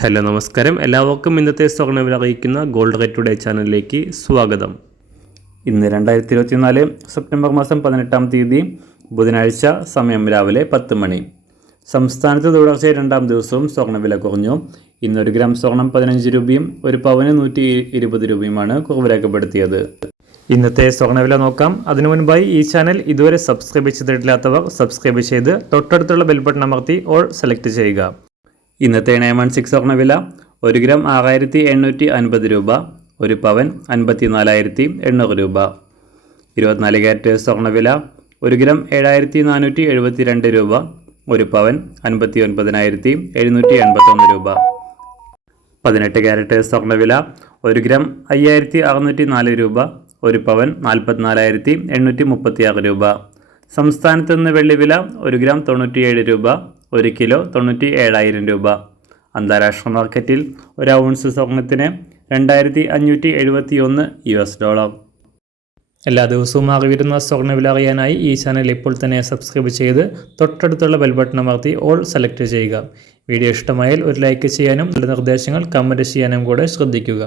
Hello നമസ്കാരം, എല്ലാവർക്കും ഇന്നത്തെ സ്വർണ്ണവില അറിയിക്കുന്ന ഗോൾഡ് റേറ്റ് ടുഡേ ചാനലിലേക്ക് സ്വാഗതം. ഇന്ന് 2024 സെപ്റ്റംബർ മാസം 18-ാം തീയതി ബുധനാഴ്ച, സമയം രാവിലെ 10 മണി. സംസ്ഥാനത്ത് തുടർച്ചയായി 2-ാം ദിവസവും സ്വർണ്ണവില കുറഞ്ഞു. ഇന്ന് 1 ഗ്രാം സ്വർണം 15 രൂപയും 1 പവന് 120 രൂപയുമാണ് കുറവ് രേഖപ്പെടുത്തിയത്. ഇന്നത്തെ സ്വർണ്ണവില നോക്കാം. അതിനു മുൻപായി ഈ ചാനൽ ഇതുവരെ സബ്സ്ക്രൈബ് ചെയ്തിട്ടില്ലാത്തവർ സബ്സ്ക്രൈബ് ചെയ്ത് തൊട്ടടുത്തുള്ള ബെൽ ബട്ടൺ അമർത്തി ഓൾ സെലക്ട് ചെയ്യുക. ഇന്നത്തെ 916 സ്വർണ്ണവില 1 ഗ്രാം 6850 രൂപ, 1 പവൻ 54,800 രൂപ. 24 ക്യാരറ്റ് സ്വർണ്ണവില 1 ഗ്രാം 7472 രൂപ, 1 പവൻ 59,781 രൂപ. 18 ക്യാരറ്റ് സ്വർണ്ണവില 1 ഗ്രാം 5604 രൂപ, 1 പവൻ 44,836 രൂപ. സംസ്ഥാനത്ത് നിന്ന് വെള്ളിവില 1 ഗ്രാം 97 രൂപ, 1 കിലോ 97,000 രൂപ. അന്താരാഷ്ട്ര മാർക്കറ്റിൽ 1 ഔൺസ് സ്വർണത്തിന് $2,571. എല്ലാ ദിവസവും അറിവിരുന്ന സ്വർണ്ണവില അറിയാനായി ഈ ചാനൽ ഇപ്പോൾ തന്നെ സബ്സ്ക്രൈബ് ചെയ്ത് തൊട്ടടുത്തുള്ള ബെൽ ബട്ടൺ അമർത്തി ഓൾ സെലക്ട് ചെയ്യുക. വീഡിയോ ഇഷ്ടമായാൽ ഒരു ലൈക്ക് ചെയ്യാനും നല്ല നിർദ്ദേശങ്ങൾ കമൻറ്റ് ചെയ്യാനും കൂടെ ശ്രദ്ധിക്കുക.